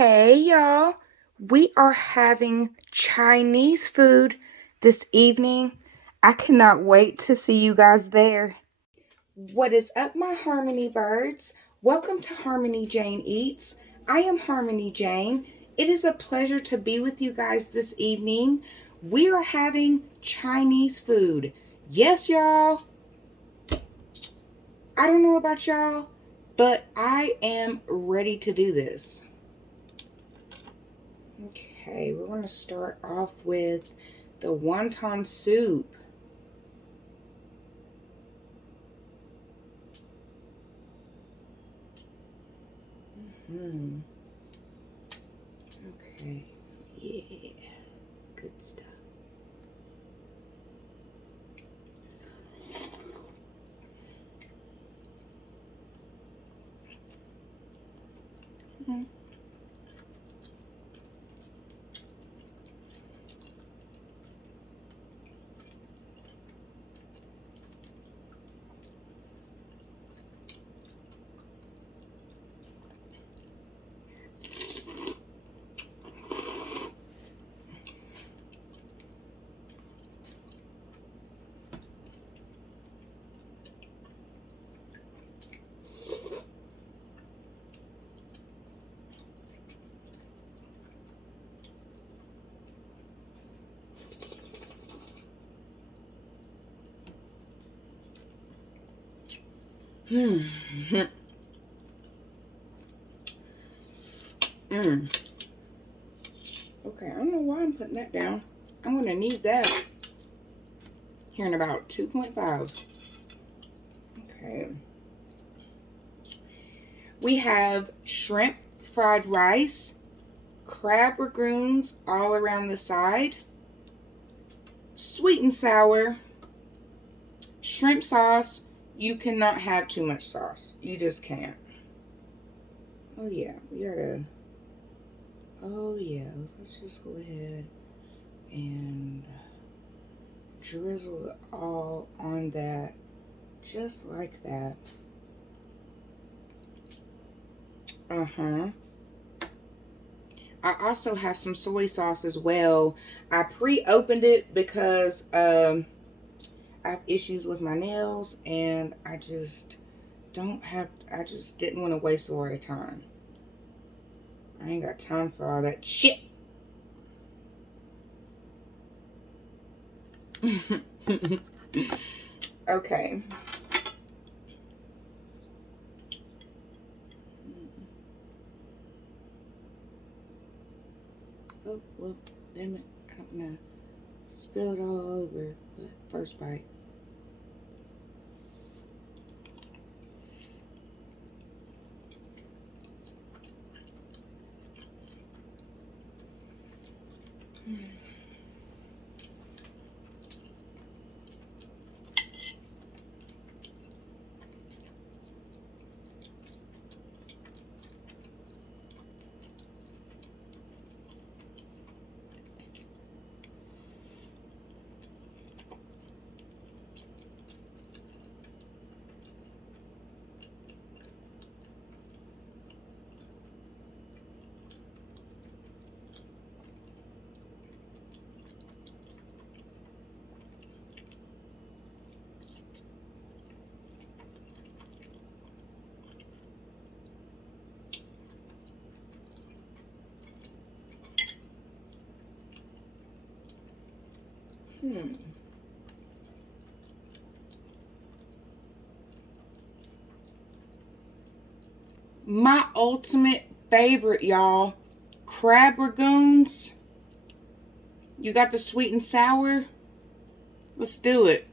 Hey y'all, we are having Chinese food this evening. I cannot wait to see you guys there. What is up, my Harmony birds? Welcome to Harmony Jane Eats. I am Harmony Jane. It is a pleasure to be with you guys this evening. We are having Chinese food. Yes, y'all. I don't know about y'all, but I am ready to do this. Okay, we're going to start off with the wonton soup. Okay, yeah, good stuff. Mm-hmm. Okay, I don't know why I'm putting that down. I'm going to need that here in about 2.5. Okay. We have shrimp fried rice, crab rangoons all around the side, sweet and sour, shrimp sauce. You cannot have too much sauce. You just can't. Oh yeah, we gotta. Oh yeah, let's just go ahead and drizzle it all on that, just like that. I also have some soy sauce as well. I pre-opened it because I have issues with my nails, and I just didn't want to waste a lot of time. I ain't got time for all that shit. Okay. Oh, well, damn it. I don't know. Spilled all over, but first bite. My ultimate favorite, y'all. Crab rangoons. You got the sweet and sour? Let's do it.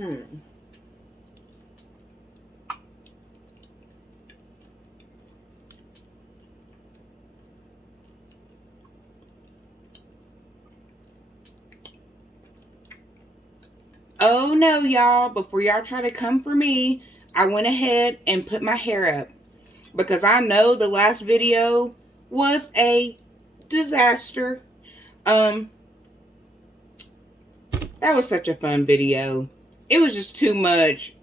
Oh no, y'all, before y'all try to come for me, I went ahead and put my hair up because I know the last video was a disaster. That was such a fun video. It was just too much.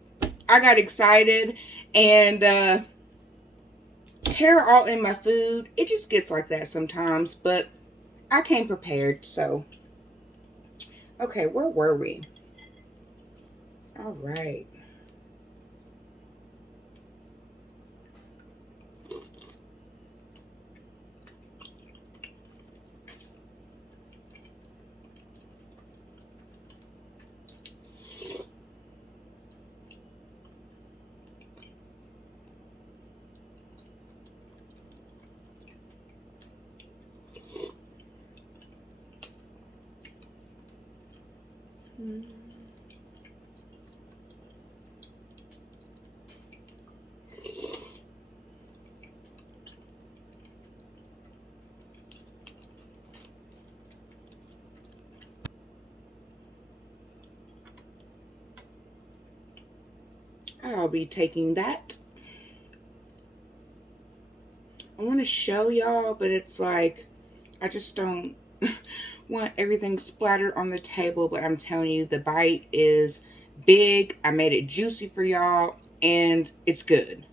I got excited and hair all in my food. It just gets like that sometimes, but I came prepared, so. Okay, where were we? All right. I'll be taking that. I want to show y'all, but it's like, I just don't want everything splattered on the table, but I'm telling you, the bite is big. I made it juicy for y'all, and it's good.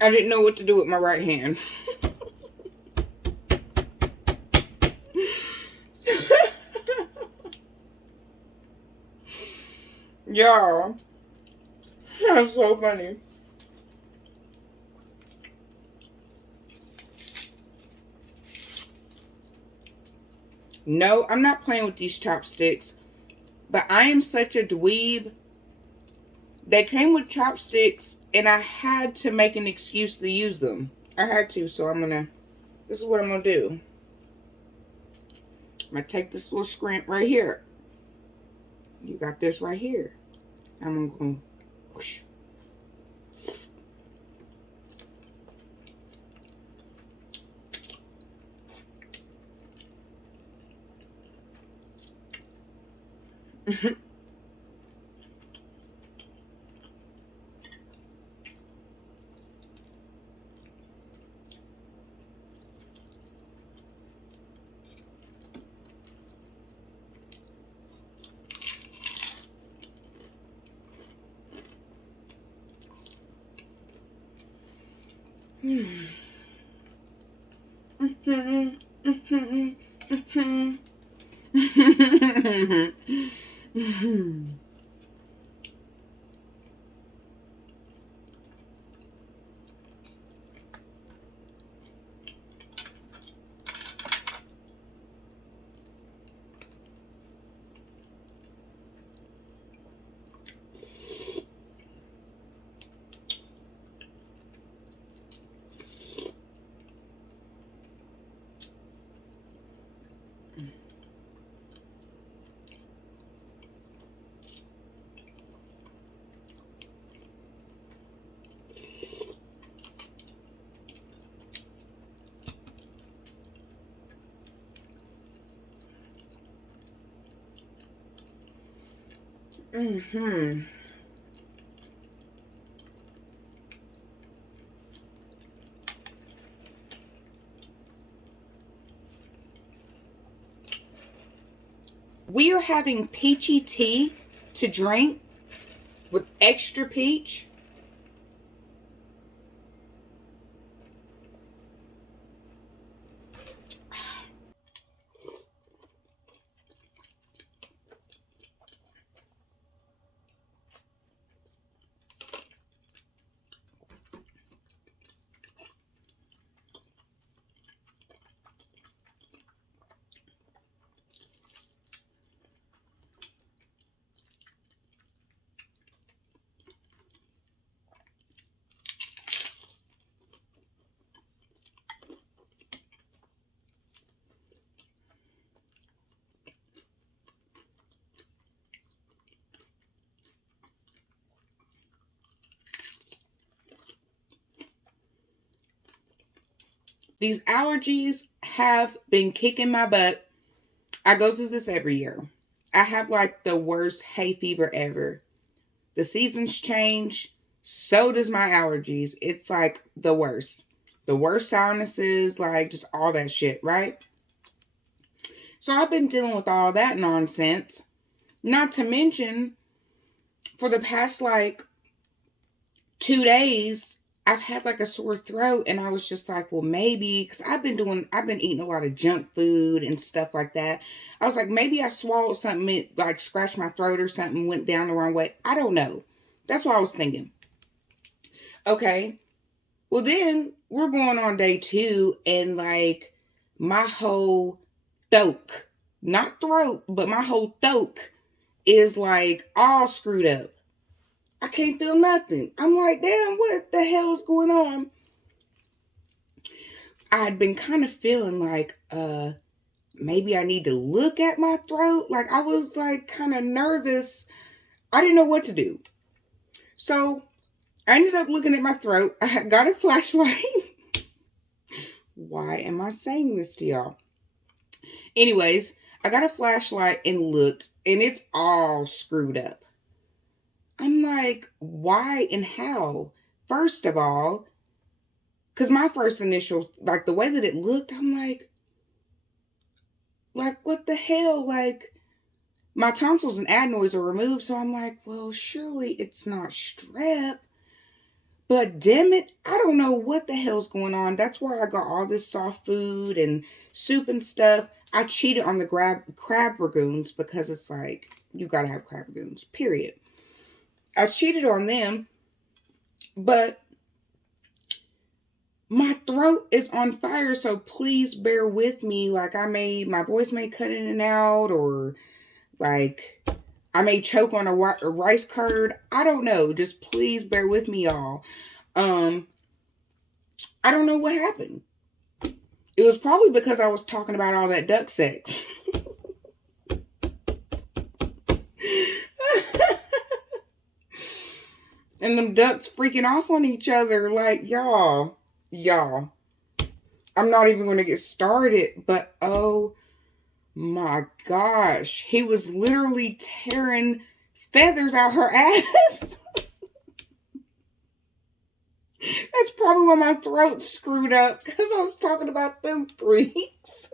I didn't know what to do with my right hand. Y'all, that's so funny. No, I'm not playing with these chopsticks, but I am such a dweeb. They came with chopsticks, and I had to make an excuse to use them. I had to, so this is what I'm gonna do. I'm gonna take this little scrimp right here. You got this right here. I'm gonna go whoosh. We are having peachy tea to drink with extra peach. These allergies have been kicking my butt. I go through this every year. I have like the worst hay fever ever. The seasons change. So does my allergies. It's like the worst. The worst sinuses, like just all that shit, right? So I've been dealing with all that nonsense. Not to mention, for the past like 2 days, I've had like a sore throat, and I was just like, well, maybe because I've been eating a lot of junk food and stuff like that. I was like, maybe I swallowed something, it like scratched my throat or something, went down the wrong way. I don't know. That's what I was thinking. Okay. Well, then we're going on day 2, and like my whole throat, not throat, but my whole throat is like all screwed up. I can't feel nothing. I'm like, damn, what the hell is going on? I'd been kind of feeling like, maybe I need to look at my throat. Like, I was like kind of nervous. I didn't know what to do. So I ended up looking at my throat. I got a flashlight. Why am I saying this to y'all? Anyways, I got a flashlight and looked, and it's all screwed up. I'm like, why and how? First of all, because my first initial, like the way that it looked, I'm like, what the hell? Like, my tonsils and adenoids are removed. So I'm like, well, surely it's not strep. But damn it, I don't know what the hell's going on. That's why I got all this soft food and soup and stuff. I cheated on the crab ragoons because it's like, you gotta have crab ragoons, period. I cheated on them, but my throat is on fire, so please bear with me. Like, my voice may cut in and out, or like I may choke on a rice curd. I don't know. Just please bear with me, y'all. I don't know what happened. It was probably because I was talking about all that duck sex. And them ducks freaking off on each other. Like, y'all. I'm not even going to get started, but oh my gosh. He was literally tearing feathers out her ass. That's probably why my throat screwed up, because I was talking about them freaks.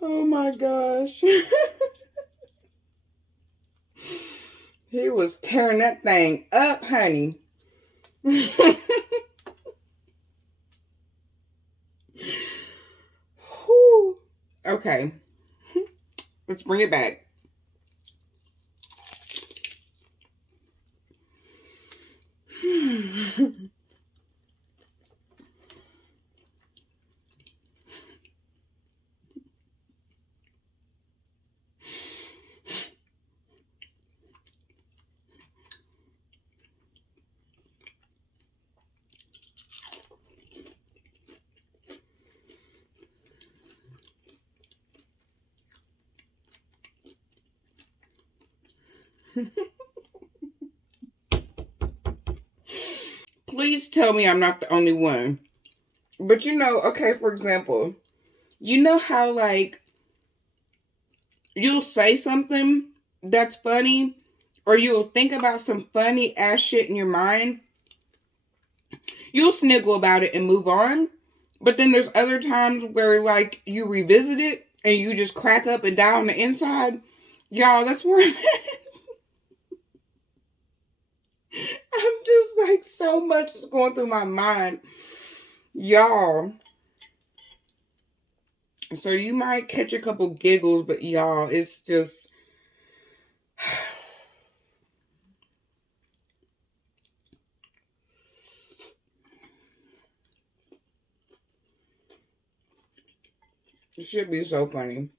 Oh my gosh. He was tearing that thing up, honey. Whew. Okay. Let's bring it back. Please tell me I'm not the only one. But okay, for example, you know how like you'll say something that's funny, or you'll think about some funny ass shit in your mind. You'll sniggle about it and move on. But then there's other times where like you revisit it and you just crack up and die on the inside. Y'all, that's where I'm at. I'm just like, so much is going through my mind. Y'all. So you might catch a couple giggles, but y'all, it's just... It should be so funny.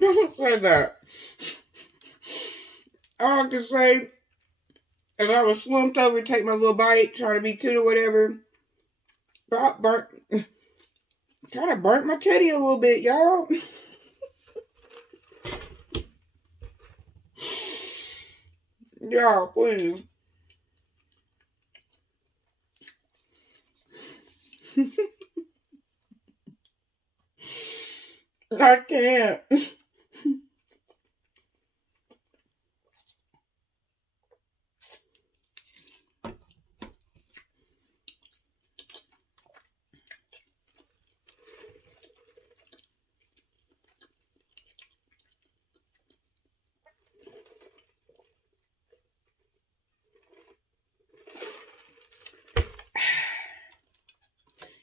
Don't say that. All I can say is I was slumped over to take my little bite, trying to be cute or whatever. But kind of burnt my titty a little bit, y'all. Y'all, please. I can't.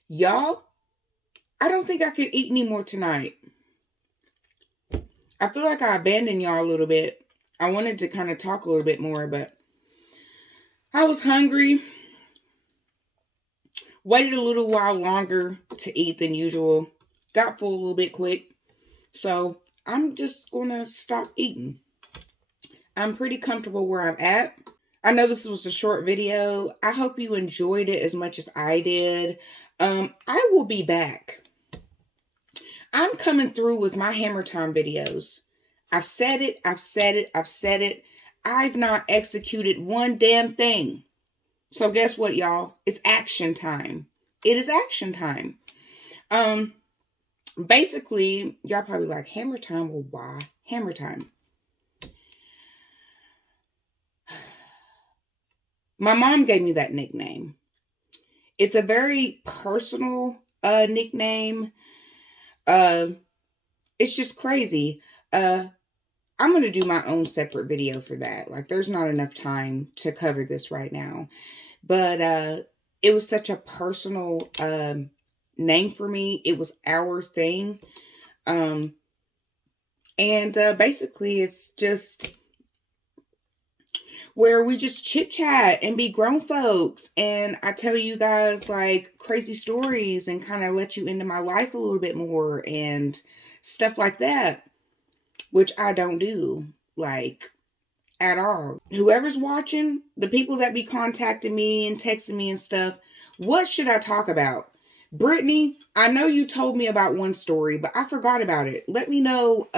Y'all, I don't think I can eat anymore tonight. I feel like I abandoned y'all a little bit. I wanted to kind of talk a little bit more, but I was hungry. Waited a little while longer to eat than usual. Got full a little bit quick. So I'm just going to stop eating. I'm pretty comfortable where I'm at. I know this was a short video. I hope you enjoyed it as much as I did. I will be back. I'm coming through with my hammer time videos. I've said it. I've said it. I've said it. I've not executed one damn thing. So guess what, y'all? It's action time. It is action time. Basically, y'all probably like, hammer time? Well, why hammer time? My mom gave me that nickname. It's a very personal nickname. It's just crazy. I'm going to do my own separate video for that. Like, there's not enough time to cover this right now. But it was such a personal name for me. It was our thing. And basically, it's just where we just chit chat and be grown folks. And I tell you guys like crazy stories and kind of let you into my life a little bit more and stuff like that, which I don't do like at all. Whoever's watching, the people that be contacting me and texting me and stuff, what should I talk about? Brittany, I know you told me about one story, but I forgot about it. Let me know.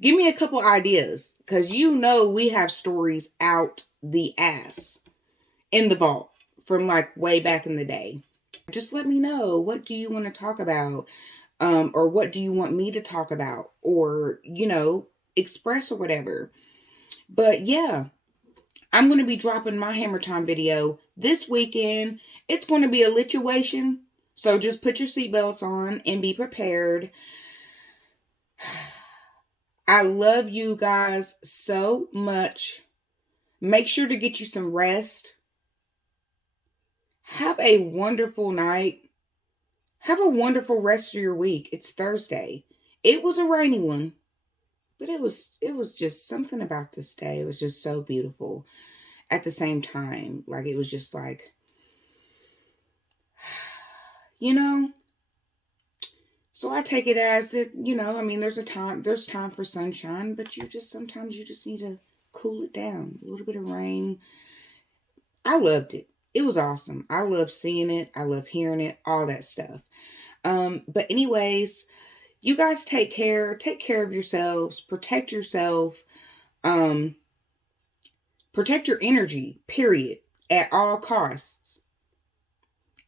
Give me a couple ideas, because you know we have stories out the ass in the vault from like way back in the day. Just let me know. What do you want to talk about? Or what do you want me to talk about? Or, express or whatever. But yeah, I'm going to be dropping my hammer time video this weekend. It's going to be a lituation. So just put your seatbelts on and be prepared. I love you guys so much. Make sure to get you some rest. Have a wonderful night. Have a wonderful rest of your week. It's Thursday. It was a rainy one, but it was just something about this day. It was just so beautiful at the same time. Like, it was just like, so I take it as it, there's time for sunshine, but sometimes you just need to cool it down. A little bit of rain. I loved it. It was awesome. I love seeing it. I love hearing it, all that stuff. But anyways, you guys take care of yourselves, protect yourself, protect your energy, period, at all costs.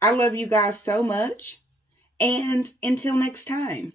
I love you guys so much. And until next time.